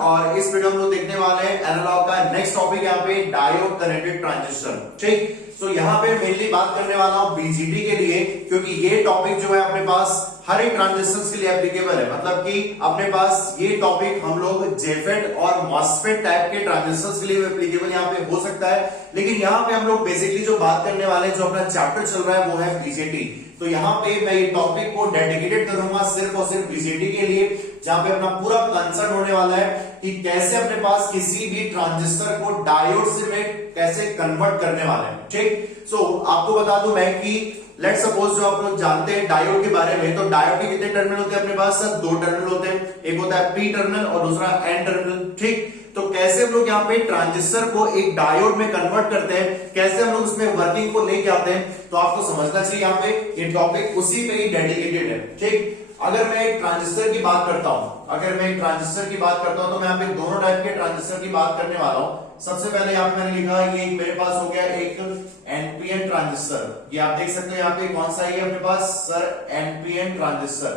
और इस वीडियो में हम लोग देखने वाले हैं एनालॉग का नेक्स्ट टॉपिक यहाँ पे डायोड कनेक्टेड ट्रांजिस्टर। ठीक, तो यहाँ पे मेनली बात करने वाला हूँ बीजीटी के लिए, क्योंकि ये टॉपिक जो है अपने पास हर एक ट्रांजिस्टर्स के लिए एप्लीकेबल है। मतलब कि अपने पास ये टॉपिक हम लोग जेफेट और मॉसफेट टाइप के ट्रांजिस्टर्स के लिए एप्लीकेबल यहाँ पे हो सकता है, लेकिन यहाँ पे हम लोग बेसिकली जो बात करने वाले हैं, जो अपना चैप्टर चल रहा है वो है बीजेटी। तो यहाँ पे मैं ये टॉपिक को डेडिकेटेड करूंगा सिर्फ और सिर्फ बीजेटी के लिए, जहां पे अपना पूरा कंसर्न होने वाला है कि कैसे अपने पास किसी भी ट्रांजिस्टर को डायोड से में कैसे कन्वर्ट करने वाले हैं। ठीक, सो आपको बता दूं मैं कि लेट सपोज जो आप लोग जानते हैं डायोड के बारे में, तो डायोड के कितने टर्मिनल होते हैं अपने पास? सर दो टर्मिनल होते हैं, एक होता है पी टर्मिनल और दूसरा एन टर्मिनल। ठीक, तो कैसे हम लोग यहाँ पे ट्रांजिस्टर को एक डायोड में कन्वर्ट करते हैं, कैसे हम लोग उसमें वर्किंग को लेके आते हैं, तो आपको समझना चाहिए यहाँ पे ये टॉपिक उसी पे ही डेडिकेटेड है। ठीक, अगर मैं एक ट्रांजिस्टर की बात करता हूं तो मैं यहाँ पे दोनों टाइप के ट्रांजिस्टर की बात करने वाला हूं। सबसे पहले यहाँ पे मैंने लिखा है, ये मेरे पास हो गया एक एनपीएन ट्रांजिस्टर। ये आप देख सकते हो यहाँ पे कौन सा है अपने पास? Sir NPN transistor.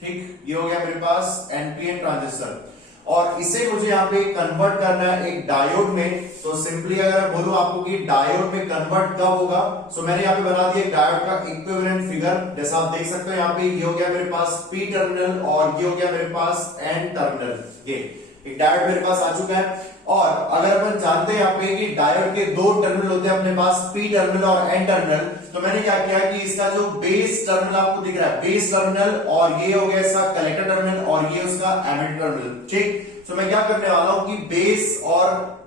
ठीक, ये हो गया मेरे पास एनपीएन ट्रांजिस्टर, और इसे मुझे यहाँ पे कन्वर्ट करना है एक डायोड में। तो सिंपली अगर मैं बोलूं आपको कि डायोड में कन्वर्ट कब होगा, सो मैंने यहाँ पे बना दिया डायोड का इक्विवेलेंट फिगर। जैसा आप देख सकते हो यहाँ पे ये हो गया मेरे पास पी टर्मिनल और ये हो गया मेरे पास एन टर्मिनल। ये एक डायोड मेरे पास आ चुका है। और अगर अपन जानते हैं यहाँ पे कि डायोड के दो टर्मिनल होते हैं अपने पास, पी टर्मिनल और एन टर्मिनल, तो मैंने क्या किया कि इसका जो बेस टर्मिनल आपको दिख रहा है, बेस टर्मिनल, और ये हो गया इसका कलेक्टर टर्मिनल और ये उसका एमिटर टर्मिनल। ठीक, तो मैं क्या करने वाला हूं कि बेस और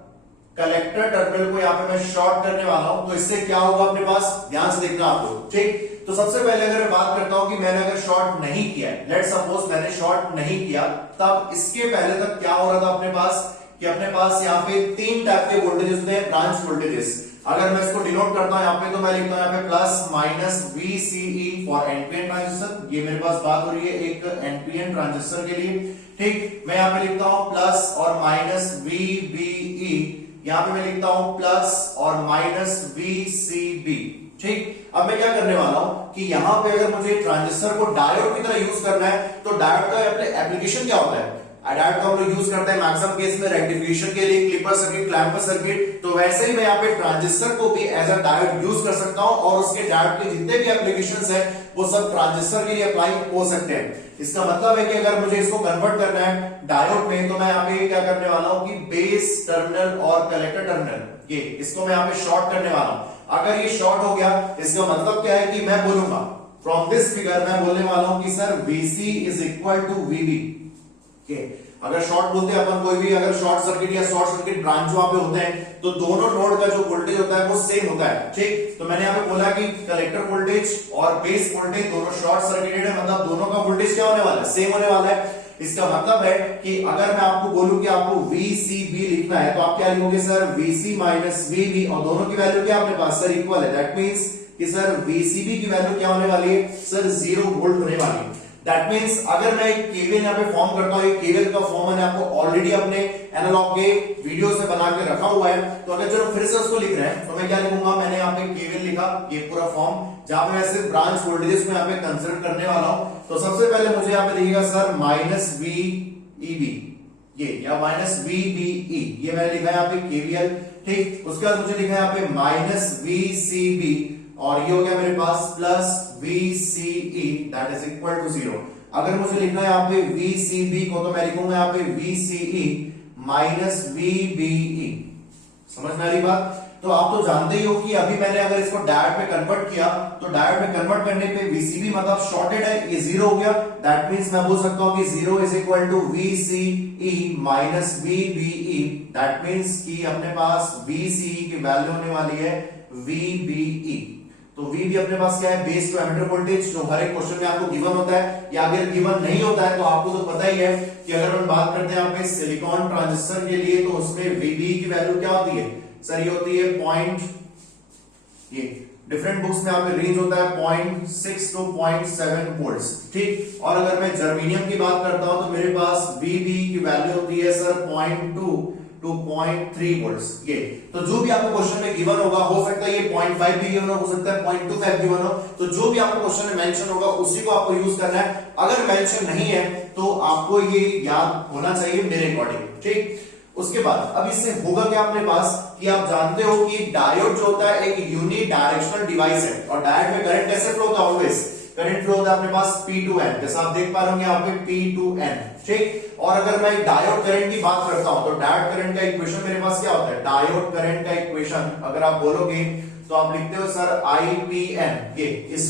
कलेक्टर टर्मिनल को यहाँ पे मैं शॉर्ट करने वाला हूं। तो इससे क्या होगा अपने पास? ध्यान से देखना आप लोग। ठीक, तो सबसे पहले अगर मैं बात करता हूं कि मैंने अगर शॉर्ट नहीं किया है, लेट सपोज मैंने शॉर्ट नहीं किया, तब इसके पहले तक क्या हो रहा था अपने पास कि अपने पास यहाँ पे तीन टाइप के वोल्टेजेस होते हैं, ब्रांच वोल्टेजेस। अगर मैं इसको डिनोट करता हूं यहाँ पे, तो मैं लिखता हूं यहाँ पे plus minus VCE for NPN transistor. ये मेरे पास बात हो रही है एक एनपीएन ट्रांजिस्टर के लिए। ठीक, मैं यहाँ पे लिखता हूं प्लस और माइनस VBE, यहाँ पे मैं लिखता हूं प्लस और माइनस VCB। ठीक, अब मैं क्या करने वाला हूं कि यहाँ पे अगर मुझे ट्रांजिस्टर को डायोड की तरह यूज करना है, तो डायोड का एप्लीकेशन क्या होता है? डायोड को हम लोग यूज करते हैं मैक्सिमम केस में रेक्टिफिकेशन के लिए, क्लिपर सर्किट, क्लैंपर सर्किट। तो वैसे ही मैं यहाँ पे ट्रांजिस्टर को भी एज अ डायोड यूज कर सकता हूं, और उसके डायोड के जितने भी एप्लीकेशंस हैं वो सब ट्रांजिस्टर के लिए अप्लाई हो सकते हैं। इसका मतलब है कि अगर मुझे इसको कन्वर्ट करना है डायोड में, तो मैं यहाँ पे क्या करने वाला हूं कि बेस टर्मिनल और कलेक्टर टर्मिनल, ये इसको मैं यहाँ पे शॉर्ट करने वाला हूं। अगर ये शॉर्ट हो गया, इसका मतलब क्या है कि मैं बोलूंगा फ्रॉम दिस फिगर, मैं बोलने वाला हूं कि sir VC is equal to VB। अगर शॉर्ट बोलते हैं अपन कोई भी, अगर शॉर्ट सर्किट या शॉर्ट सर्किट ब्रांच वहां पे होते हैं, तो दोनों नोड का जो वोल्टेज होता है वो सेम होता है। ठीक, तो मैंने यहाँ पे बोला कि कलेक्टर वोल्टेज और बेस वोल्टेज दोनों शॉर्ट सर्किटेड है, मतलब दोनों का वोल्टेज क्या होने वाला है? सेम होने वाला है। इसका मतलब है कि अगर मैं आपको बोलूं कि आपको VCB लिखना है, तो आप क्या लिखोगे? सर VC माइनस VB, और दोनों की वैल्यू क्या अपने पास? सर इक्वल है। दैट मीन्स कि सर VCB की वैल्यू क्या होने वाली है? सर 0 वोल्ट होने वाली है। दैट मीन्स अगर मैं एक केवीएल यहाँ पे फॉर्म करता हूँ, ये केवीएल का फॉर्म मैंने आपको ऑलरेडी अपने एनालॉग के वीडियो से बना के रखा हुआ है। तो अगर चलो फिर से उसको लिख रहे हैं, तो मैं क्या लिखूंगा? मैंने यहाँ पे केवीएल लिखा, ये पूरा फॉर्म, जहां पे मैं सिर्फ ब्रांच वोल्टेजेस को यहाँ पे कंसिडर करने वाला हूं। तो सबसे पहले मुझे यहाँ पे दिखेगा सर माइनस VEB, ये या माइनस VBE, ये मैंने लिखा है यहाँ पे केवीएल। ठीक, उसके बाद मुझे लिखा है यहाँ पे माइनस VCB, और ये हो गया मेरे पास plus VCE, that is equal to 0। अगर मुझे लिखना है यहाँ पे VCB को, तो मैं लिखूंगा यहाँ पे VCE माइनस VBE। समझ में आ रही बात? तो आप तो जानते ही हो कि अभी मैंने अगर इसको डायोड में कन्वर्ट किया, तो डायोड में कन्वर्ट करने पे VCB मतलब शॉर्टेड है, ये 0 हो गया। दैट मीन्स मैं बोल सकता हूं कि 0 is equal to VCE minus VBE। That means कि अपने पास VCE की वैल्यू होने वाली है VBE। तो VB अपने पास क्या है? बेस टू एमिटर वोल्टेज, जो हर एक क्वेश्चन में आपको गिवन होता है, या अगर गिवन नहीं होता है तो आपको तो पता ही है कि अगर हम बात करते हैं यहाँ पे सिलिकॉन ट्रांजिस्टर के लिए, तो उसमें VB की वैल्यू क्या होती है? सर ये होती है पॉइंट, ये डिफरेंट बुक्स में यहाँ पे रेंज होता है 0.6 टू 0.7 वोल्ट्स। ठीक, और अगर मैं जर्मेनियम की बात करता हूं, तो मेरे पास VB की वैल्यू होती है सर 0.2 टू टू 0.3 वोल्ट्स। ये तो जो भी आपको क्वेश्चन में गिवन होगा, हो सकता है ये 0.5 भी गिवन हो सकता है 0.25 गिवन हो, तो जो भी आपको क्वेश्चन में मेंशन होगा उसी को आपको यूज करना है। अगर मेंशन नहीं है तो आपको ये याद होना चाहिए मेरे अकॉर्डिंग, ठीक। उसके बाद अब इससे होगा क्या अपने पास कि आप जानते हो कि डायोड जो होता है एक यूनि डायरेक्शनल डिवाइस है, और डायोड में करंट कैसे फ्लो होता है, ऑलवेज करंट फ्लो होता है अपने पास P2N, जैसा आप देख पा रहे होंगे यहाँ पे P2N, ठीक। और अगर मैं डायोड करंट की बात करता हूं तो डायोड करंट का इक्वेशन मेरे पास क्या होता है, डायोड करंट का इक्वेशन अगर आप बोलोगे तो आप लिखते हो सर IPN, ये इस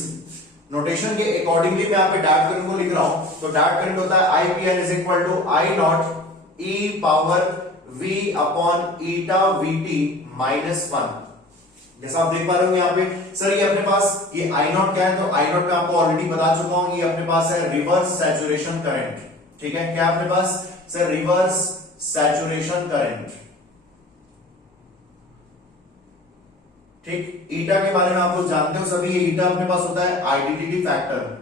नोटेशन के अकॉर्डिंगली मैं यहाँ पे डायोड करंट को लिख रहा हूं। तो डायोड करंट होता है IPN is equal to I naught E power V upon eta VT minus 1, जैसा आप देख पा रहे हो यहाँ पे। सर ये अपने पास ये I नॉट क्या है, तो I नॉट मैं आपको ऑलरेडी बता चुका हूं, ये अपने पास है रिवर्स सैचुरेशन करंट, ठीक है। क्या अपने पास सर रिवर्स सैचुरेशन करंट, ठीक। ईटा के बारे में आप लोग जानते हो सभी, ये ईटा अपने पास होता है आइडेंटिटी फैक्टर,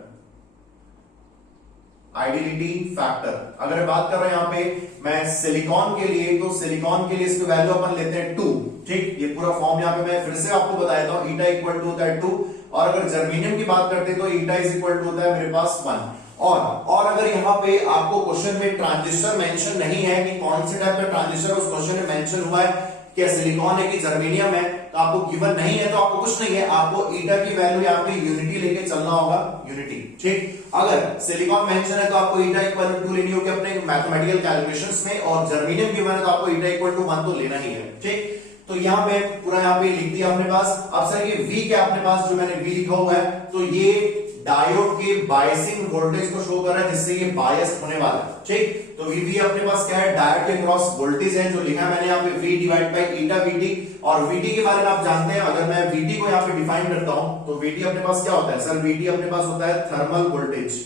आइडेंटिटी फैक्टर। अगर बात कर रहे हैं यहाँ पे मैं सिलिकॉन के लिए, तो सिलिकॉन के लिए इसकी वैल्यू अपन लेते हैं 2, ठीक। ये पूरा फॉर्म यहाँ पे मैं फिर से आपको बताया था, ईटा इक्वल टू होता है 2, और अगर जर्मेनियम की बात करते हैं तो ईटा इज इक्वल टू होता है मेरे पास 1। और अगर यहाँ पे आपको क्वेश्चन में ट्रांजिस्टर मेंशन नहीं है कि कौन से टाइप का ट्रांजिस्टर उस क्वेश्चन में मेंशन हुआ है, क्या सिलिकॉन है कि जर्मेनियम है, तो आपको गिवन नहीं है तो आपको कुछ नहीं है, आपको ईटा की वैल्यू यहाँ पे यूनिटी लेके चलना होगा, यूनिटी, ठीक। अगर सिलिकॉन मेंशन है तो आपको ईटा इक्वल टू लेनी होगी अपने मैथमेटिकल कैलकुलेशंस में, और जर्मेनियम गिवन है तो आपको ईटा इक्वल टू 1 तो लेना ही है, ठीक। तो यहाँ पे पूरा यहाँ पे लिख दिया अपने पास। अब सर ये V क्या अपने पास, जो मैंने V लिखा हुआ है, तो ये डायोड के बायसिंग वोल्टेज को शो कर रहा है जिससे ये बायस होने वाला है, ठीक। तो VV अपने पास क्या है, डायोड के क्रॉस वोल्टेज है, जो लिखा है मैंने यहाँ पे V divide by eta VT। और VT के बारे में आप जानते हैं, अगर मैं VT को यहाँ पे डिफाइन करता हूं तो VT अपने पास क्या होता है सर, VT अपने पास होता है थर्मल वोल्टेज।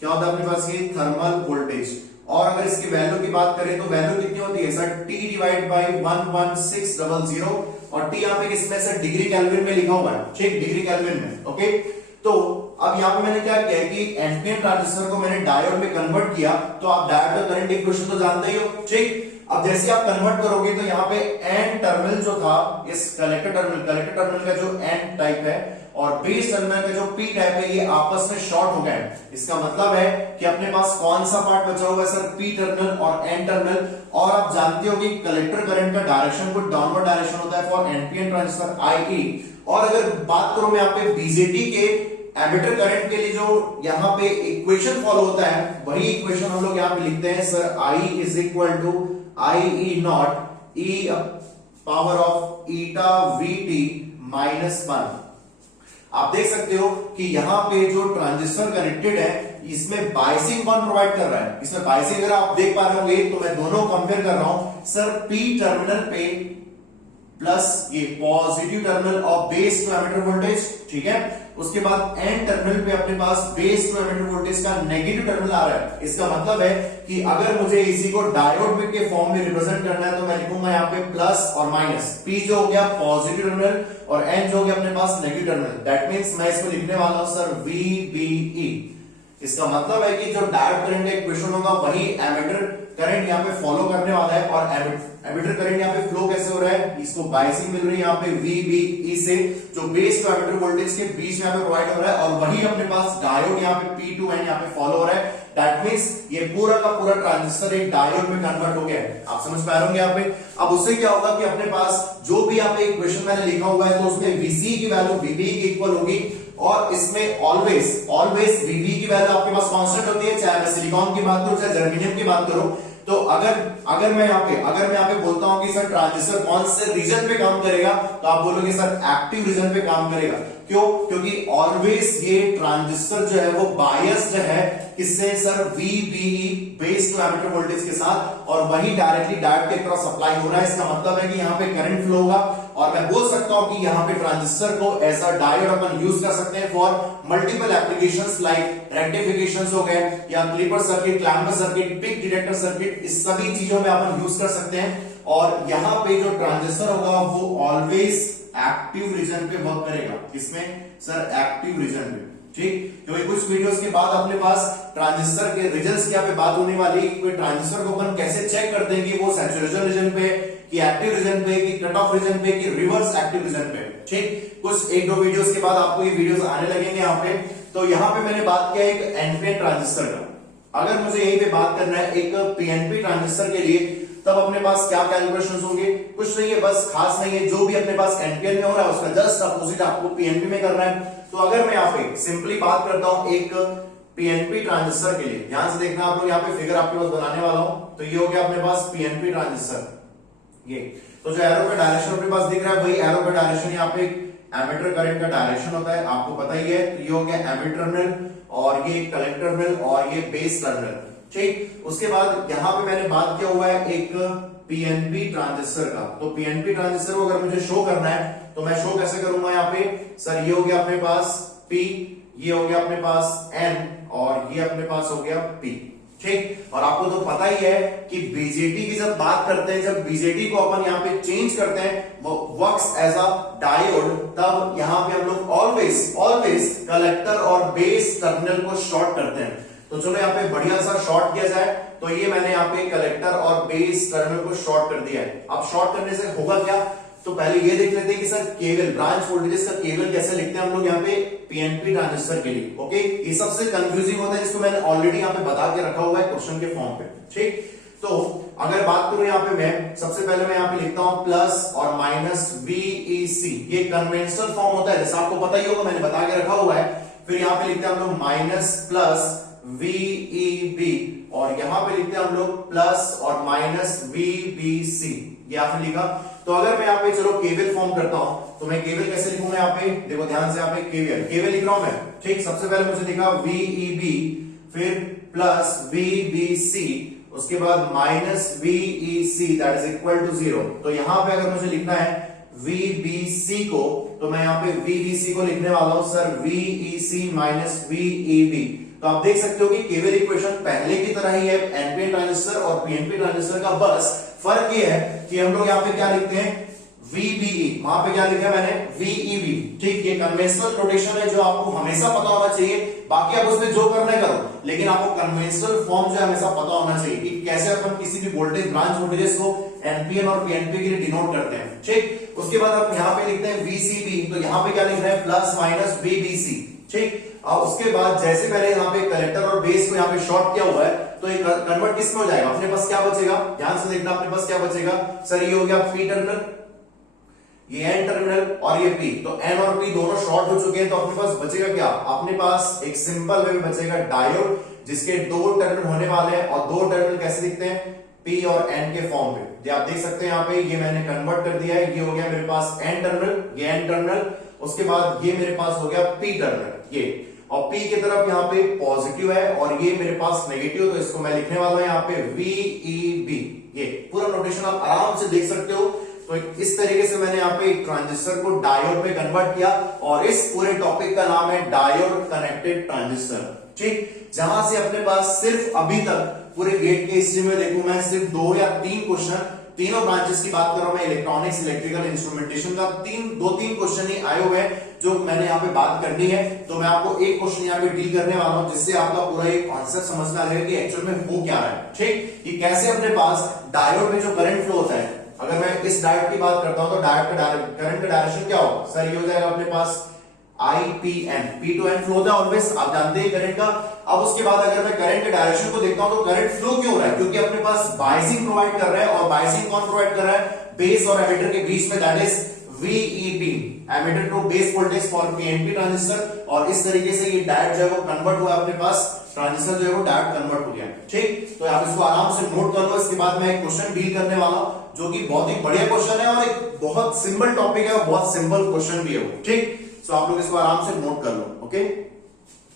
क्या होता है अपने पास, ये थर्मल वोल्टेज। और अगर इसकी वैल्यू की बात करें तो वैल्यू कितनी होती है सर, T डिवाइड बाई 11600, और T यहाँ पे किसमें सर, डिग्री केल्विन में लिखा हुआ है, ठीक, डिग्री केल्विन में, ओके। तो अब यहाँ पे मैंने क्या किया है कि एनपीएन ट्रांजिस्टर को मैंने डायोड में कन्वर्ट किया, तो आप डायोड का करंट इक्वेशन तो जानते ही हो, ठीक। अब जैसे आप कन्वर्ट करोगे तो यहाँ पे एन टर्मिनल जो था, इस कलेक्टर टर्मिनल का जो एन टाइप है और बेस टर्मिनल का जो पी टाइप है, ये आपस में शॉर्ट हो गए। इसका मतलब है कि अपने पास कौन सा पार्ट बचा हुआ है सर, पी टर्मिनल और एन टर्मिनल। और आप जानते हो कि कलेक्टर करंट का डायरेक्शन को डाउनवर्ड डायरेक्शन होता है फॉर एनपीएन ट्रांजिस्टर IE। और अगर बात करूं मैं यहाँ पे बीजेटी के एमिटर करंट के लिए जो यहाँ पे इक्वेशन फॉलो होता है, वही इक्वेशन हम लोग यहाँ पे लिखते हैं sir, I is equal to IE naught E power of eta VT minus 1। आप देख सकते हो कि यहाँ पे जो ट्रांजिस्टर कनेक्टेड है इसमें बायसिंग कौन प्रोवाइड कर रहा है, इसमें बायसिंग अगर आप देख पा रहे होंगे तो मैं दोनों कंपेयर कर रहा हूं सर, पी टर्मिनल पे प्लस ये positive terminal of base to emitter voltage, ठीक है। उसके बाद एन टर्मिनल पे अपने पास बेस टू एमिटर वोल्टेज का नेगेटिव टर्मिनल आ रहा है। इसका मतलब है कि अगर मुझे इसी को डायोड के फॉर्म में रिप्रेजेंट करना है तो मैं लिखूंगा यहाँ पे प्लस और माइनस, पी जो हो गया पॉजिटिव टर्मिनल और एन जो हो गया अपने पास नेगेटिव टर्मिनल। दैट मींस मैं इसको लिखने वाला हूं सर VBE। इसका मतलब है कि जो डायोड करंट का इक्वेशन होगा वही एमिटर करंट यहाँ पे फॉलो करने वाला है। और एमिटर करंट यहाँ पे फ्लो कैसे हो रहा है, इसको बायसिंग मिल रही है यहाँ पे VBE से, जो बेस टू एमिटर वोल्टेज के बीच में यहाँ पे प्रोवाइड हो रहा है, और वही अपने पास डायोड यहाँ पे P2N यहाँ पे फॉलो हो रहा है। दैट मींस ये पूरा का पूरा ट्रांजिस्टर एक डायोड में कन्वर्ट हो गया है। आप समझ पा रहे होंगे यहाँ पे। अब उससे क्या होगा कि अपने पास जो भी यहाँ पे इक्वेशन मैंने लिखा हुआ है तो उसमें VC की वैल्यू VBE के इक्वल होगी, और इसमें ऑलवेज VBE की वैल्यू आपके पास कांस्टेंट होती है, चाहे मैं सिलिकॉन की बात करूं चाहे जर्मेनियम की बात करूं। तो अगर मैं यहाँ पे बोलता हूं कि सर ट्रांजिस्टर कौन से रीजन पे काम करेगा, तो आप बोलोगे सर एक्टिव रीजन पे काम करेगा। क्यों? क्योंकि ऑलवेज ये ट्रांजिस्टर जो है वो बायस्ड है किससे sir, VBE base to emitter voltage के साथ, और वही डायरेक्टली डायोड के क्रॉस सप्लाई हो रहा है। इसका मतलब है कि यहाँ पे करंट फ्लो होगा, और मैं बोल सकता हूं कि यहाँ पे ट्रांजिस्टर को एज अ डायोड अपन यूज कर सकते हैं for multiple applications like rectifications हो गए, या clipper circuit, clamper circuit, peak detector circuit, इस सभी चीजों में अपन यूज कर सकते हैं। और यहाँ पे जो ट्रांजिस्टर होगा वो ऑलवेज एक्टिव रीजन पे वर्क करेगा। किसमें सर, एक्टिव रीजन पे। ठीक, क्योंकि कुछ वीडियोस के बाद अपने पास ट्रांजिस्टर के रीजन्स की यहाँ पे बात होने वाली है। कोई ट्रांजिस्टर को अपन कैसे चेक करते हैं कि वो सैचुरेशन रीजन पे, कि एक्टिव रीजन पे, कि कट ऑफ रीजन पे, कि रिवर्स एक्टिव रीजन पे। ठीक, कुछ एक दो वीडियोस के बाद आपको ये वीडियोस आने लगेंगे यहाँ पे। तो यहाँ पे मैंने बात किया एक एनपीएन ट्रांजिस्टर का। अगर मुझे यहीं पे बात करना है एक पीएनपी ट्रांजिस्टर के लिए, तब अपने पास क्या कैलकुलेशंस होंगे, कुछ नहीं है, बस खास नहीं है, जो भी अपने पास एनपीएन में हो रहा है उसका जस्ट अपोजिट आपको पीएनपी में करना है। तो अगर मैं यहाँ पे सिंपली बात करता हूं एक पीएनपी ट्रांजिस्टर के लिए, ध्यान से देखना आप लोग, यहाँ पे फिगर आपके पास बनाने वाला हूं। तो ये हो गया अपने पास पीएनपी ट्रांजिस्टर। ये तो जो एरो का डायरेक्शन अपने पास दिख रहा है, वही एरो का डायरेक्शन यहाँ पे एमिटर करंट का डायरेक्शन होता है, आपको पता ही है। तो ये हो गया एमिटर टर्मिनल, और ये कलेक्टर टर्मिनल, और ये बेस टर्मिनल। ठीक, उसके बाद यहाँ पे मैंने बात किया हुआ है एक पीएनपी ट्रांजिस्टर का। तो पीएनपी ट्रांजिस्टर को अगर मुझे शो करना है तो मैं शो कैसे करूंगा, यहाँ पे सर ये हो गया अपने पास P, ये हो गया अपने पास N, और ये अपने पास हो गया P। ठीक, और आपको तो पता ही है कि बीजेटी की जब बात करते हैं, जब बीजेटी को अपन यहाँ पे चेंज करते हैं, वो वर्क्स एज अ डायोड, तब यहाँ पे हम लोग ऑलवेज कलेक्टर और बेस टर्मिनल को शॉर्ट करते हैं। तो चलो यहाँ पे बढ़िया सा शॉर्ट किया जाए। तो ये मैंने यहाँ पे कलेक्टर और बेस टर्मिनल को शॉर्ट कर दिया है। अब शॉर्ट करने से होगा क्या, तो पहले ये देख लेते हैं कि सर केवल ब्रांच वोल्टेजेस का केवल कैसे लिखते हैं हम लोग यहाँ पे पीएनपी ट्रांजिस्टर के लिए। ओके, ये सबसे कंफ्यूजिंग होता है, जिसको मैंने ऑलरेडी यहाँ पे बता के रखा हुआ है क्वेश्चन के फॉर्म पे। ठीक, तो अगर बात करूं यहाँ पे मैं सबसे पहले मैं यहाँ पे लिखता हूं प्लस और माइनस VEC, ये कन्वेंशनल फॉर्म होता है, जैसे आपको पता ही होगा, मैंने बता के रखा हुआ है। फिर यहाँ पे लिखते हैं हम लोग माइनस प्लस VEB, और यहां पे लिखते हैं हम लोग प्लस और माइनस VBC, ये आपने लिखा। तो अगर मैं यहाँ पे चलो केवल फॉर्म करता हूं, तो मैं केवल कैसे लिखूंगा, यहाँ पे देखो ध्यान से, यहाँ पे केवल लिख रहा हूं मैं। ठीक, सबसे पहले मुझे लिखा VEB, फिर प्लस VBC, उसके बाद minus VEC that is equal to 0। तो यहां पे अगर मुझे लिखना है VBC को, तो मैं यहाँ पे VBC को लिखने वाला हूं सर VEC माइनस VEB। तो आप देख सकते हो कि केवल इक्वेशन पहले की तरह ही है, एनपीएन ट्रांजिस्टर और पीएनपी ट्रांजिस्टर का, बस फर्क ये है कि हम लोग यहाँ पे क्या लिखते हैं VBE, वहां पे क्या लिखा है मैंने VEB। ठीक, ये कन्वेंशनल नोटेशन है जो आपको हमेशा पता होना चाहिए, बाकी आप उसमें जो करना है करो, लेकिन आपको कन्वेंशनल फॉर्म जो है हमेशा पता होना चाहिए कि कैसे अपन किसी भी वोल्टेज ब्रांच वोल्टेजेस को एनपीएन और पीएनपी के लिए डिनोट करते हैं। ठीक, उसके बाद आप यहाँ पे लिखते हैं VCB, तो यहाँ पे क्या लिख रहे हैं प्लस माइनस VBC। ठीक, और उसके बाद जैसे मैंने यहाँ पे कलेक्टर और बेस को यहाँ पे शॉर्ट किया हुआ है, तो ये कन्वर्ट किस में हो जाएगा, अपने पास क्या बचेगा, ध्यान से देखना, अपने पास क्या बचेगा सर, ये हो गया P टर्मिनल, ये N टर्मिनल और ये P। तो N और P दोनों शॉर्ट हो चुके हैं, तो अपने पास बचेगा क्या, अपने पास एक सिंपल वे में बचेगा डायोड, जिसके दो टर्मिनल होने वाले हैं, और दो टर्मिनल कैसे दिखते हैं P और N के फॉर्म पे। ये आप देख सकते हैं यहाँ पे, ये मैंने कन्वर्ट कर दिया है, ये हो गया मेरे पास N टर्मिनल, ये N टर्मिनल, उसके बाद ये मेरे पास हो गया P टर्मिनल, ये, और P की तरफ यहाँ पे पॉजिटिव है और ये मेरे पास नेगेटिव, तो इसको मैं लिखने वाला हूं यहाँ पे VEB। ये पूरा नोटेशन आप आराम से देख सकते हो। तो इस तरीके से मैंने यहाँ पे एक ट्रांजिस्टर को डायोड में कन्वर्ट किया, और इस पूरे टॉपिक का नाम है डायोड कनेक्टेड ट्रांजिस्टर। ठीक, जहां से अपने पास सिर्फ अभी तक पूरे गेट के हिस्ट्री में देखूं मैं सिर्फ 2 या 3 क्वेश्चन, तीनों ब्रांचेस की बात कर रहा हूं मैं, इलेक्ट्रॉनिक्स, इलेक्ट्रिकल, इंस्ट्रूमेंटेशन का 2-3 क्वेश्चन ही आए हुए हैं जो मैंने यहाँ पे बात करनी है। तो मैं आपको एक क्वेश्चन यहाँ पे डील करने वाला हूं, जिससे आपका पूरा एक कॉन्सेप्ट समझ में आ जाएगा कि एक्चुअल में हो क्या रहा है। ठीक, ये कैसे अपने पास डायोड में जो करंट फ्लो होता है, अगर मैं इस डायोड की बात करता हूं तो डायोड का करंट का डायरेक्शन क्या होगा सर, ये हो जाएगा अपने पास IPN, P to N flow होता है ऑलवेज, आप जानते हैं करंट का। अब उसके बाद अगर मैं करंट के डायरेक्शन को देखता हूं तो करंट फ्लो क्यों हो रहा है, क्योंकि अपने पास बायसिंग प्रोवाइड कर रहा है, और बायसिंग कौन प्रोवाइड कर रहा है, बेस और एमिटर के बीच में, that is VEB, emitter to base voltage for PNP transistor. और इस तरीके से ये डायोड जो है वो कन्वर्ट हुआ अपने पास, ट्रांजिस्टर जो है वो डायोड कन्वर्ट हो गया। ठीक, तो आप इसको आराम से नोट कर लो। इसके बाद मैं एक क्वेश्चन डील करने वाला हूं जो कि बहुत ही बढ़िया क्वेश्चन है, और एक बहुत सिंपल टॉपिक है, और बहुत सिंपल क्वेश्चन भी है वो। ठीक, सो आप लोग इसको आराम से नोट कर लो। ओके,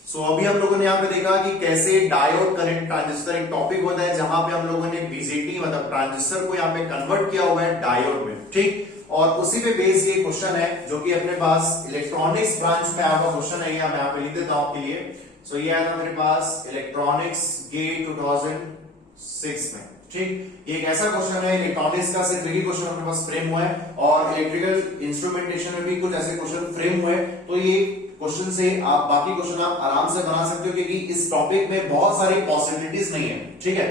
सो अभी हम लोगों ने यहाँ पे देखा कि कैसे डायोड कनेक्ट ट्रांजिस्टर एक टॉपिक होता है, जहां पे हम लोगों ने बीजेटी मतलब ट्रांजिस्टर को यहाँ पे कन्वर्ट किया हुआ है डायोड में। ठीक, और उसी पे बेस ये क्वेश्चन है जो कि अपने पास इलेक्ट्रॉनिक्स ब्रांच में आया हुआ क्वेश्चन है, मैं यहाँ पे लिख देता हूं आपके लिए। सो ये आया था मेरे पास इलेक्ट्रॉनिक्स गेट 2006 में। ठीक, ये एक ऐसा क्वेश्चन है इलेक्ट्रॉनिक्स का सिर्फ एक क्वेश्चन अपने पास फ्रेम हुआ है और इलेक्ट्रिकल इंस्ट्रूमेंटेशन में भी कुछ ऐसे क्वेश्चन फ्रेम हुए, तो ये क्वेश्चन से आप बाकी क्वेश्चन आप आराम से बना सकते हो क्योंकि इस टॉपिक में बहुत सारी पॉसिबिलिटीज नहीं है। ठीक है,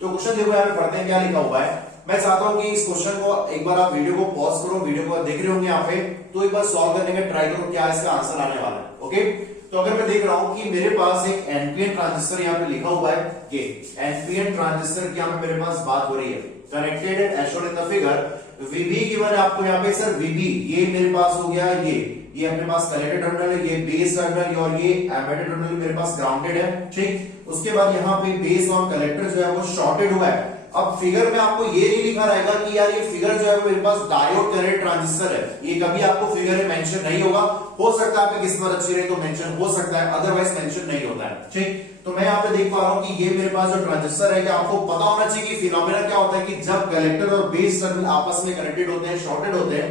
तो क्वेश्चन देखो यहाँ पे पढ़ते हैं क्या लिखा हुआ है। मैं चाहता हूं कि इस क्वेश्चन को एक बार आप वीडियो को पॉज करो, वीडियो को देख रहे होंगे यहाँ पे, तो एक बार सॉल्व करने का ट्राई करो क्या इसका आंसर आने वाला है। ओके, तो अगर मैं देख रहा हूं कि मेरे पास एक एनपीएन ट्रांजिस्टर यहाँ पे लिखा हुआ है, ये एनपीएन ट्रांजिस्टर की यहाँ पे मेरे पास बात हो रही है, connected as shown in the figure, VB given है आपको यहाँ पे सर, वीबी ये मेरे पास हो गया, ये अपने पास कलेक्टर टर्मिनल है, ये बेस टर्मिनल और ये एमिटर टर्मिनल मेरे पास ग्राउंडेड है। ठीक, उसके बाद यहाँ पे बेस और कलेक्टर जो है वो शॉर्टेड हुआ है। अब फिगर में आपको ये नहीं लिखा रहेगा कि यार ये फिगर जो है वो मेरे पास डायोड कनेक्टेड ट्रांजिस्टर है, ये कभी आपको फिगर में मेंशन नहीं होगा। हो सकता है आपकी किस्मत अच्छी रहे तो मेंशन हो सकता है, अदरवाइज मेंशन नहीं होता है। ठीक, तो मैं यहाँ पे देख पा रहा हूँ कि ये मेरे पास जो ट्रांजिस्टर है, कि आपको पता होना चाहिए कि फिनोमेना क्या होता है कि जब कलेक्टर और बेस टर्मिनल आपस में कनेक्टेड होते हैं, शॉर्टेड होते हैं,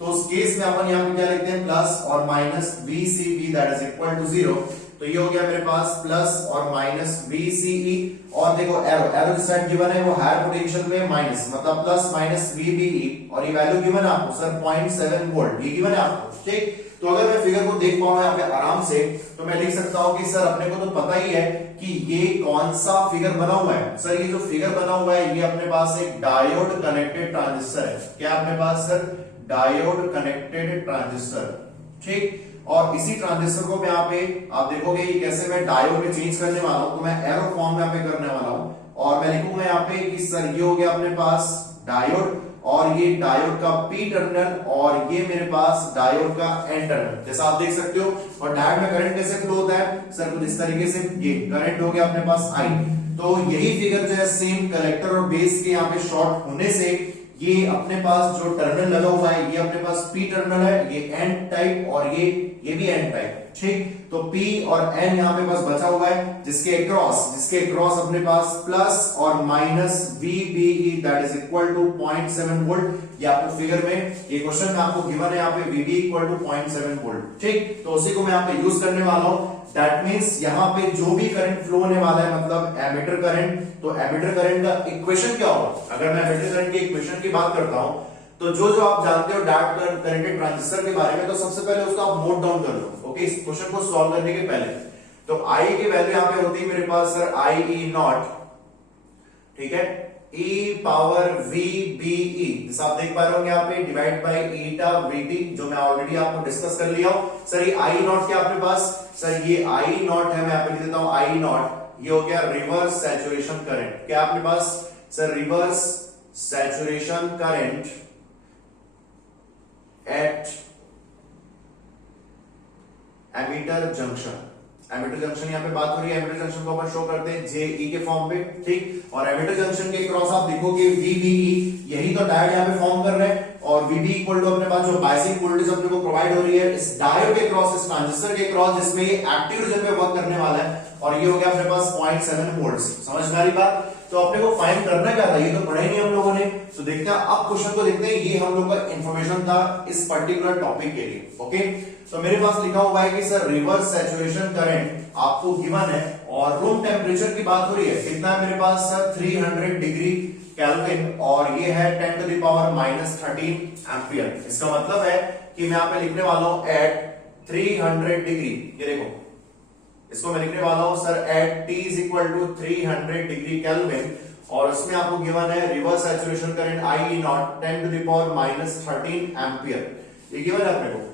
तो उस केस में अपन यहाँ पे क्या लिखते हैं, प्लस और minus VCB that is equal to 0। तो ये हो गया मेरे पास प्लस और माइनस VCE, और देखो एरो जिस साइड गिवन है वो हायर पोटेंशियल में माइनस, मतलब प्लस माइनस VBE, और ये वैल्यू गिवन है आपको सर 0.7 वोल्ट, ये गिवन है आपको। ठीक, तो अगर मैं फिगर को देख पाऊं यहाँ पे आराम से, तो मैं लिख सकता हूं कि सर अपने को तो पता ही है कि ये कौन सा फिगर बना हुआ है। सर ये जो फिगर बना हुआ है ये अपने पास एक डायोड कनेक्टेड ट्रांजिस्टर है। क्या अपने पास सर, डायोड कनेक्टेड ट्रांजिस्टर। ठीक, और इसी ट्रांजिस्टर को मैं यहाँ पे आप देखोगे ये कैसे मैं डायोड में चेंज करने वाला हूं, तो मैं एरो फॉर्म में यहाँ पे करने वाला हूं, और मैं लिखूंगा यहाँ पे कि सर ये हो गया अपने पास डायोड, और ये डायोड का पी टर्मिनल, और ये मेरे पास डायोड का एन टर्मिनल, जैसा आप देख सकते हो। और डायोड में करंट कैसे फ्लो होता है सर, कुछ इस तरीके से, ये करंट हो गया अपने पास आई। तो यही फिगर जो है सेम कलेक्टर और बेस के यहाँ पे शॉर्ट होने से ये अपने पास जो टर्मिनल लगा हुआ है, ये अपने पास पी टर्मिनल है, ये एन टाइप, और ये भी एन टाइप। ठीक, तो P और N यहाँ पे बस बचा हुआ है, जिसके अक्रॉस अपने पास प्लस और minus VBE that is equal to 0.7 volt. ये आपको फिगर में, ये क्वेश्चन में आपको गिवन है यहाँ पे VB इक्वल टू 0.7 वोल्ट। ठीक, तो उसी को मैं यहाँ पे यूज करने वाला हूँ। दैट मींस यहाँ पे जो भी करंट फ्लो होने वाला है, मतलब एमीटर करंट, तो एमीटर करंट का इक्वेशन क्या होगा, अगर मैं एमीटर करंट के इक्वेशन की बात करता हूँ, तो जो आप जानते हो डायोड कनेक्टेड ट्रांजिस्टर के बारे में, तो सबसे पहले उसको आप नोट डाउन कर लो। ओके, इस क्वेश्चन को सॉल्व करने के पहले, तो I की वैल्यू यहाँ पे होती है मेरे पास सर IE नॉट, ठीक है, E पावर VBE, जैसा आप देख पा रहे होंगे यहाँ पे, डिवाइड बाय ईटा VT, जो मैं ऑलरेडी आपको डिस्कस कर लिया हूं। सर ये I नॉट क्या अपने पास, सर ये I नॉट है, मैं यहाँ पे लिख देता हूं I नॉट, ये हो गया रिवर्स सैचुरेशन करंट। क्या अपने पास sir, reverse saturation current at emitter junction. Emitter junction यहाँ पे बात हो रही है, एमीटर जंक्शन को अपन शो करते हैं JE के फॉर्म पे। ठीक, और एमीटर जंक्शन के क्रॉस आप देखोगे VBE, यही तो डायोड यहाँ पे फॉर्म कर रहे हैं, और VB इक्वल टू अपने पास जो बायसिंग वोल्टेज अपने को प्रोवाइड हो रही है इस डायोड के क्रॉस, इस ट्रांजिस्टर के क्रॉस, जिसमें ये एक्टिव रीजन पे वर्क करने वाला है, और ये हो गया अपने पास 0.7 वोल्ट। समझ में आ रही बात? तो अपने को फाइंड करना क्या था, ये तो पढ़ा ही नहीं हम लोगों ने। तो देखते हैं, अब क्वेश्चन को देखते हैं, ये हम लोग का इंफॉर्मेशन था इस पर्टिकुलर टॉपिक के लिए। ओके, तो मेरे पास लिखा हुआ है कि सर रिवर्स सैचुरेशन करंट आपको गिवन है, और रूम टेम्परेचर की बात हो रही है, कितना है मेरे पास सर 300 डिग्री केल्विन, और ये है 10 to the power minus 13 ampere. इसका मतलब है कि मैं यहाँ पे लिखने वाला हूं एट 300 डिग्री, ये देखो इसको मैं लिखने वाला हूं sir at T is equal to 300 degree Kelvin, और उसमें आपको गिवन है reverse saturation current IE naught 10 to the power minus 13 ampere, ये गिवन है अपने को।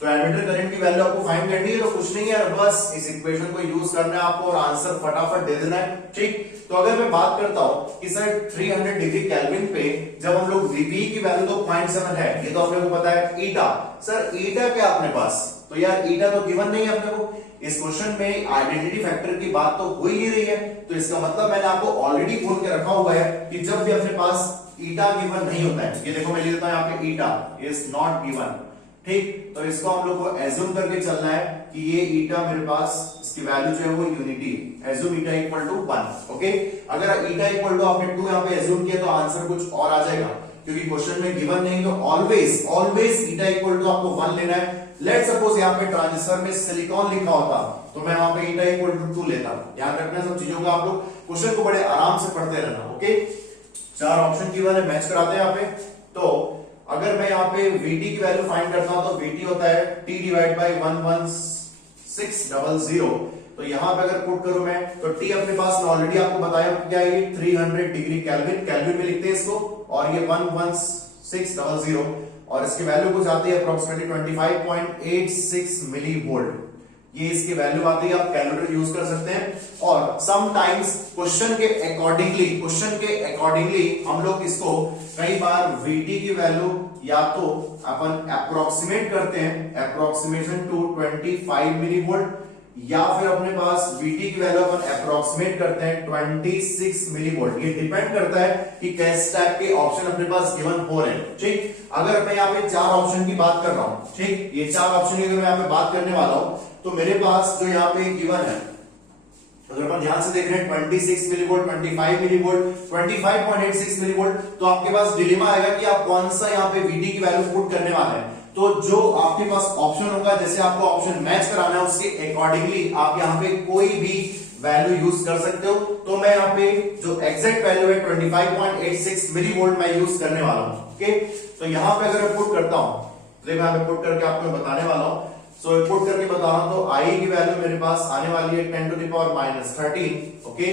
तो एमीटर करंट की वैल्यू आपको फाइंड करनी है, तो कुछ नहीं है, बस इस इक्वेशन को यूज करना है आपको, और आंसर फटाफट दे देना है। ठीक, तो अगर मैं बात करता हूं कि सर 300 डिग्री केल्विन पे जब हम लोग VB की वैल्यू तो 0.7 है, ये तो अपने को पता है। ईटा, सर ईटा क्या अपने पास, तो यार ईटा तो गिवन नहीं है अपने को। इस क्वेश्चन में आइडेंटिटी फैक्टर की बात तो हो ही नहीं रही है, तो इसका मतलब मैंने आपको ऑलरेडी बोल के रखा हुआ है कि जब भी अपने पास ईटा गिवन नहीं होता है, ये देखो मैं लिख देता हूं यहाँ पे ईटा इज नॉट गिवन। ठीक, तो इसको हम लोग को एज्यूम करके चलना है कि ये ईटा मेरे पास, इसकी वैल्यू जो है वो unity, assume eta equal to 1। Okay, अगर ईटा इक्वल टू आपने 2 यहाँ पे एज्यूम किया तो आंसर कुछ और आ जाएगा, क्योंकि क्वेश्चन में गिवन नहीं, तो ऑलवेज ईटा इक्वल टू आपको 1 लेना है। लेट सपोज यहाँ पे ट्रांजिस्टर में सिलिकॉन लिखा होता तो मैं वहां पे ईटा इक्वल टू 2 लेता। ध्यान रखना सब चीजों का, आप लोग क्वेश्चन को बड़े आराम से पढ़ते रहना। ओके, चार ऑप्शन गिवन है, मैच कराते हैं यहाँ पे। तो अगर मैं यहाँ पे VT की वैल्यू फाइंड करता हूं तो VT होता है T डिवाइड बाई 11600। तो यहां पे अगर पुट करूं मैं तो T अपने पास मैं ऑलरेडी आपको बताया क्या है, 300 डिग्री केल्विन, केल्विन में लिखते हैं इसको, और ये 11600 और इसकी वैल्यू कुछ आती है अप्रोक्सीमेटली 25.86 मिली वोल्ट। ये इसकी वैल्यू आती है, आप कैलकुलेटर यूज कर सकते हैं। और समटाइम्स क्वेश्चन के अकॉर्डिंगली हम लोग इसको कई बार VT की वैल्यू या तो अपन अप्रोक्सीमेट करते हैं, अप्रोक्सीमेशन टू 25 मिली वोल्ट, या फिर अपने पास VT की वैल्यू अपन अप्रोक्सीमेट करते हैं 26 मिली वोल्ट। ये डिपेंड करता है कि किस टाइप के ऑप्शन अपने पास गिवन हो रहे हैं। ठीक, अगर मैं यहाँ पे चार ऑप्शन की बात कर रहा हूं, ठीक, ये चार ऑप्शन की अगर मैं यहाँ पे बात करने वाला हूं तो मेरे पास जो यहाँ पे गिवन है, अगर अपन ध्यान से देख रहे हैं 26 मिलीवोल्ट, 25 मिलीवोल्ट, 25.86 मिलीवोल्ट, तो आपके पास डिलेमा आएगा कि आप कौन सा यहाँ पे VT की वैल्यू पुट करने वाले हैं। तो जो आपके पास ऑप्शन होगा, जैसे आपको ऑप्शन मैच कराना है उसके अकॉर्डिंगली आप यहाँ पे कोई भी वैल्यू यूज कर सकते हो। तो मैं यहाँ पे जो एग्जैक्ट वैल्यू है 25.86 मिलीवोल्ट मैं यूज करने वाला हूँ। ओके, तो यहाँ पे अगर मैं पुट करता हूँ, तो मैं यहाँ पे पुट करके आपको बताने वाला हूँ। सो पुट करके बता रहा हूं तो I की वैल्यू मेरे पास आने वाली है 10 टू द पावर -13। ओके,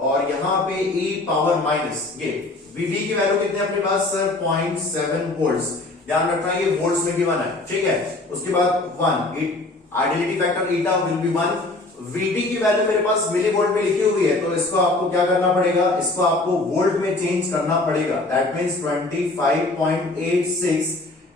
और यहाँ पे E पावर माइनस ये VT की वैल्यू कितने अपने पास सर 0.7 वोल्ट्स, ध्यान रखना ये वोल्ट्स में गिवन है। ठीक है, उसके बाद 1 identity factor eta will be 1। VT की वैल्यू मेरे पास मिली वोल्ट में लिखी हुई है, तो इसको आपको क्या करना पड़ेगा, इसको आपको वोल्ट में चेंज करना पड़ेगा। That means 25.86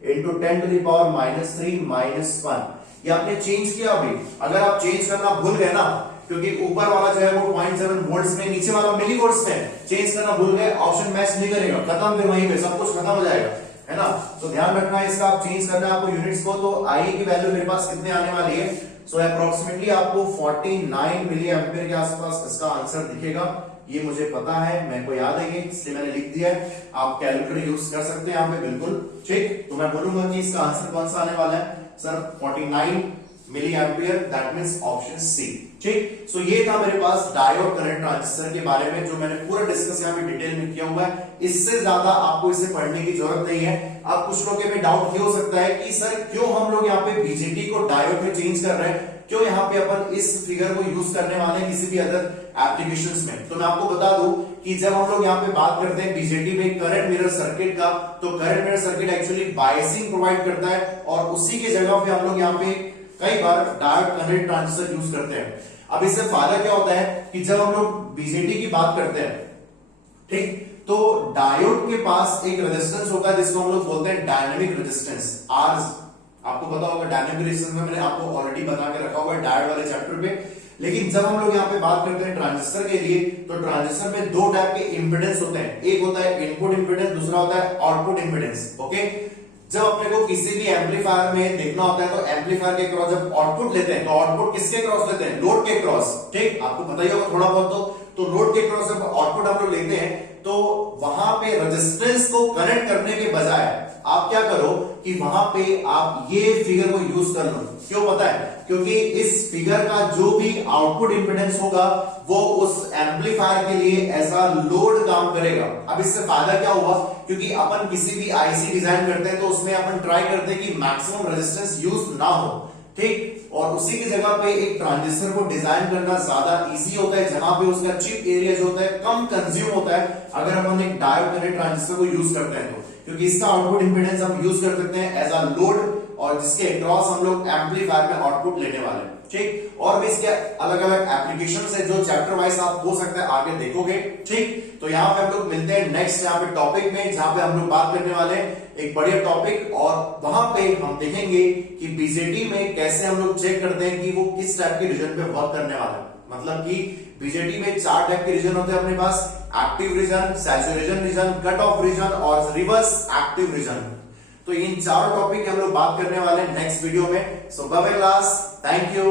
into 10 to the power -3 -1। ये आपने चेंज किया अभी, अगर आप चेंज करना भूल गए ना, क्योंकि ऊपर वाला जो है वो 0.7 वोल्ट्स में, नीचे वाला मिली वोल्ट्स में, चेंज करना भूल गए, ऑप्शन मैच नहीं करेगा, खत्म, फिर वहीं पे सब कुछ खत्म हो जाएगा, है ना। तो ध्यान रखना है इसका, आप चेंज करना है आपको यूनिट्स को। तो I की वैल्यू मेरे पास कितने आने वाली है, सो अप्रोक्सीमेटली आपको 49 मिली एम्पियर के आसपास इसका आंसर दिखेगा। ये मुझे पता है, मेरे को याद है, इसलिए मैंने लिख दिया है। आप कैलकुलेटर यूज कर सकते हैं यहाँ पे, बिल्कुल ठीक। तो मैं बोलूंगा कि इसका आंसर कौन सा आने वाला है sir, 49 milli ampere, that means option C. ठीक, सो ये था मेरे पास डायोड करंट ट्रांजिस्टर के बारे में, जो मैंने पूरा डिस्कस यहाँ पे डिटेल में किया हुआ है। इससे ज्यादा आपको इसे पढ़ने की जरूरत नहीं है। अब कुछ लोगों के डाउट ये हो सकता है कि सर क्यों हम लोग यहाँ पे बीजेटी को डायोड में चेंज कर रहे हैं, क्यों यहाँ पे अपन इस फिगर को यूज करने वाले हैं किसी भी अदर एप्लीकेशंस में। तो मैं आपको बता दूं कि जब हम लोग यहाँ पे बात करते हैं बीजेटी में करंट मिरर सर्किट का, तो current mirror circuit actually biasing provide करता है, और उसी के जगह पे हम लोग यहाँ पे कई बार डायोड करंट ट्रांजिस्टर यूज करते हैं। अब इससे फायदा क्या होता है कि जब हम लोग बीजेटी की बात करते हैं, ठीक, तो डायोड के पास एक रेजिस्टेंस होता है जिसको हम लोग बोलते हैं डायनेमिक रेजिस्टेंस, आर। आपको पता होगा डायनेमिक रेजिस्टेंस में मैंने आपको ऑलरेडी बता के रखा हुआ है डायोड वाले चैप्टर पे। लेकिन जब हम लोग यहाँ पे बात करते हैं ट्रांजिस्टर के लिए, तो ट्रांजिस्टर में दो टाइप के इंपेडेंस होते हैं, एक होता है इनपुट इंपेडेंस, दूसरा होता है आउटपुट इंपेडेंस। ओके, जब अपने को किसी भी एम्पलीफायर में देखना होता है तो एम्पलीफायर के क्रॉस जब आउटपुट लेते हैं, तो आउटपुट किसके क्रॉस लेते हैं, लोड के क्रॉस। ठीक, आपको पता ही होगा थोड़ा बहुत। तो लोड के क्रॉस जब आउटपुट हम लोग लेते हैं, तो वहां पे रेजिस्टेंस को कनेक्ट करने के बजाय आप क्या करो कि वहां पे आप ये फिगर को यूज कर लो। क्यों पता है, क्योंकि इस फिगर का जो भी आउटपुट इंपेडेंस होगा वो उस एम्पलीफायर के लिए ऐसा लोड काम करेगा। अब इससे फायदा क्या हुआ, क्योंकि अपन किसी भी आईसी डिजाइन करते हैं तो उसमें अपन ट्राई करते हैं कि मैक्सिमम रेजिस्टेंस यूज ना हो। ठीक, और उसी की जगह पे एक ट्रांजिस्टर को डिजाइन करना ज्यादा इजी होता है, जहां पे उसका चिप एरिया जो होता है कम कंज्यूम होता है, अगर हम एक डायोड करंट ट्रांजिस्टर को यूज करते हैं तो, क्योंकि इसका आउटपुट इंपेडेंस हम यूज कर सकते हैं एज अ लोड, और जिसके अक्रॉस हम लोग एम्पलीफायर में आउटपुट लेने वाले हैं। ठीक, और भी इसके अलग अलग एप्लीकेशंस है जो चैप्टर वाइज आप हो सकता है आगे देखोगे। ठीक, तो यहाँ पे हम लोग मिलते हैं नेक्स्ट यहाँ पे टॉपिक में, जहां पे हम लोग बात करने वाले हैं एक बढ़िया टॉपिक, और वहां पे हम देखेंगे कि बीजेटी में कैसे हम लोग चेक करते हैं कि वो किस टाइप के रीजन पे वर्क करने वाला है। मतलब कि बीजेटी में चार टाइप के रीजन होते हैं अपने पास, active region, saturation region, cut off region और रिवर्स एक्टिव रीजन। तो इन चारों टॉपिक हम लोग बात करने वाले हैं नेक्स्ट वीडियो में। So bye bye class, thank you.